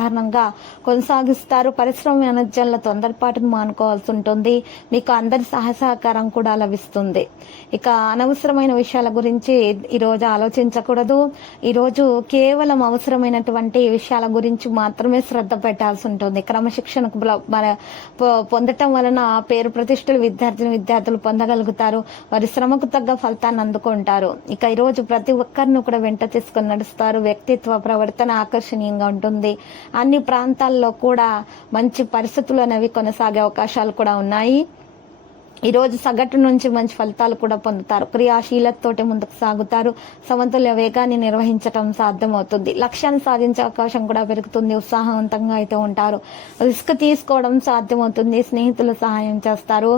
కారణంగా కొనసాగిస్తారు. పరిశ్రమ అనర్జనల తొందరపాటును మానుకోవాల్సి ఉంటుంది. మీకు అందరి సహకారం కూడా లభిస్తుంది. ఇక అనవసరమైన విషయాల గురించి ఈరోజు ఆలోచించకూడదు. ఈరోజు కేవలం అవసరమైనటువంటి విషయాల గురించి మాత్రమే శ్రద్ధ పెట్టాల్సి ఉంటుంది. క్రమశిక్షణకు పొందటం వలన పేరు ప్రతిష్టలు విద్యార్థులు పొందగలుగుతారు. వారి శ్రమకు తగ్గ ఫలితాన్ని అందుకుంటారు. ఇక ఈరోజు ప్రతి ఒక్కరిని కూడా వెంట తీసుకుని నడుస్తారు. వ్యక్తిత్వ ప్రవర్తన ఆకర్షణీయంగా ఉంటుంది. అన్ని ప్రాంతాల్లో కూడా మంచి పరిస్థితులు అనేవి కొనసాగే అవకాశాలు కూడా ఉన్నాయి. ఈ రోజు సగటు నుంచి మంచి ఫలితాలు కూడా పొందుతారు. క్రియాశీలతతోటి ముందుకు సాగుతారు. సమతుల్య వేగాన్ని నిర్వహించడం సాధ్యమవుతుంది. లక్ష్యాన్ని సాధించే అవకాశం కూడా పెరుగుతుంది. ఉత్సాహవంతంగా అయితే ఉంటారు. రిస్క్ తీసుకోవడం సాధ్యమవుతుంది. స్నేహితులు సహాయం చేస్తారు.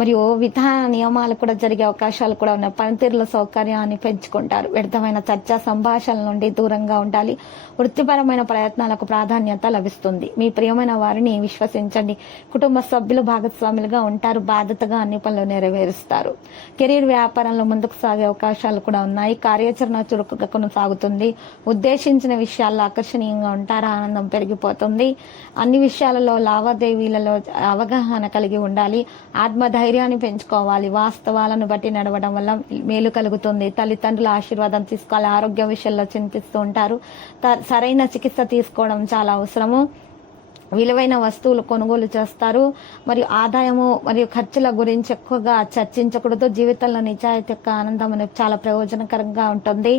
మరియు విధాన నియమాలు కూడా జరిగే అవకాశాలు కూడా ఉన్నాయి. పనితీరుల సౌకర్యాన్ని పెంచుకుంటారు. వ్యర్థమైన చర్చా సంభాషణల నుండి దూరంగా ఉండాలి. వృత్తిపరమైన ప్రయత్నాలకు ప్రాధాన్యత లభిస్తుంది. మీ ప్రియమైన వారిని విశ్వసించండి. కుటుంబ సభ్యులు భాగస్వాములుగా ఉంటారు. బాధ్యతగా అన్ని పనులు నెరవేరుస్తారు. కెరీర్ వ్యాపారంలో ముందుకు సాగే అవకాశాలు కూడా ఉన్నాయి. కార్యాచరణ చురుకుగా కొనసాగుతుంది. ఉద్దేశించిన విషయాల్లో ఆకర్షణీయంగా ఉంటారు. ఆనందం పెరిగిపోతుంది. అన్ని విషయాలలో లావాదేవీలలో అవగాహన కలిగి ఉండాలి. ఆత్మధైర్యాన్ని పెంచుకోవాలి. వాస్తవాలను బట్టి నడవడం వల్ల మేలు కలుగుతుంది. తల్లిదండ్రుల ఆశీర్వాదం తీసుకోవాలి. ఆరోగ్య విషయాల్లో చింతిస్తూ ఉంటారు. సరైన చికిత్స తీసుకోవడం చాలా అవసరము. విలువైన వస్తువులు కొనుగోలు చేస్తారు. మరియు ఆదాయము మరియు ఖర్చుల గురించి ఎక్కువగా చర్చించకూడదు. జీవితంలో నిజాయితీ యొక్క ఆనందం అనేది చాలా ప్రయోజనకరంగా ఉంటుంది.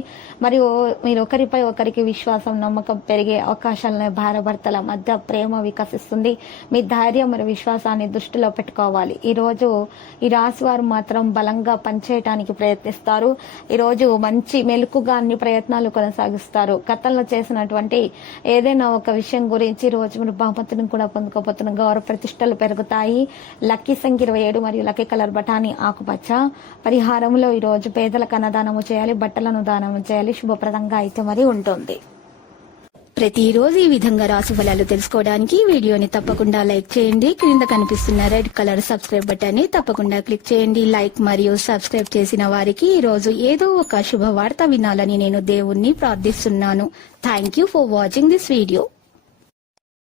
మరియు మీరు ఒకరిపై ఒకరికి విశ్వాసం నమ్మకం పెరిగే అవకాశాలను భార్యాభర్తల మధ్య ప్రేమ వికసిస్తుంది. మీ ధైర్యం మరియు విశ్వాసాన్ని దృష్టిలో పెట్టుకోవాలి. ఈరోజు ఈ రాశి వారు మాత్రం బలంగా పనిచేయడానికి ప్రయత్నిస్తారు. ఈరోజు మంచి మెలకుగా అన్ని ప్రయత్నాలు కొనసాగిస్తారు. గతంలో చేసినటువంటి ఏదైనా ఒక విషయం గురించి ఈరోజు మీరు బహుమతిని కూడా పొందుకోబోతున్న గౌరవ ప్రతిష్టలు పెరుగుతాయి. లక్కీ సంఖ్య 27 మరియు లక్కీ కలర్ బఠానీ ఆకుపచ్చ. పరిహారంలో ఈరోజు పేదలకు అన్నదానము చేయాలి. బట్టలను దానము చేయాలి. శుభప్రదంగా అయితే మరి ఉంటుంది. ప్రతిరోజు ఈ విధంగా రాశి ఫలాలు తెలుసుకోవడానికి వీడియోని తప్పకుండా లైక్ చేయండి. క్రింద కనిపిస్తున్న రెడ్ కలర్ సబ్స్క్రైబ్ బటన్ ని తప్పకుండా క్లిక్ చేయండి. లైక్ మరియు సబ్స్క్రైబ్ చేసిన వారికి ఈ రోజు ఏదో ఒక శుభవార్త వినాలని నేను దేవుణ్ణి ప్రార్థిస్తున్నాను. Thank you for watching this video.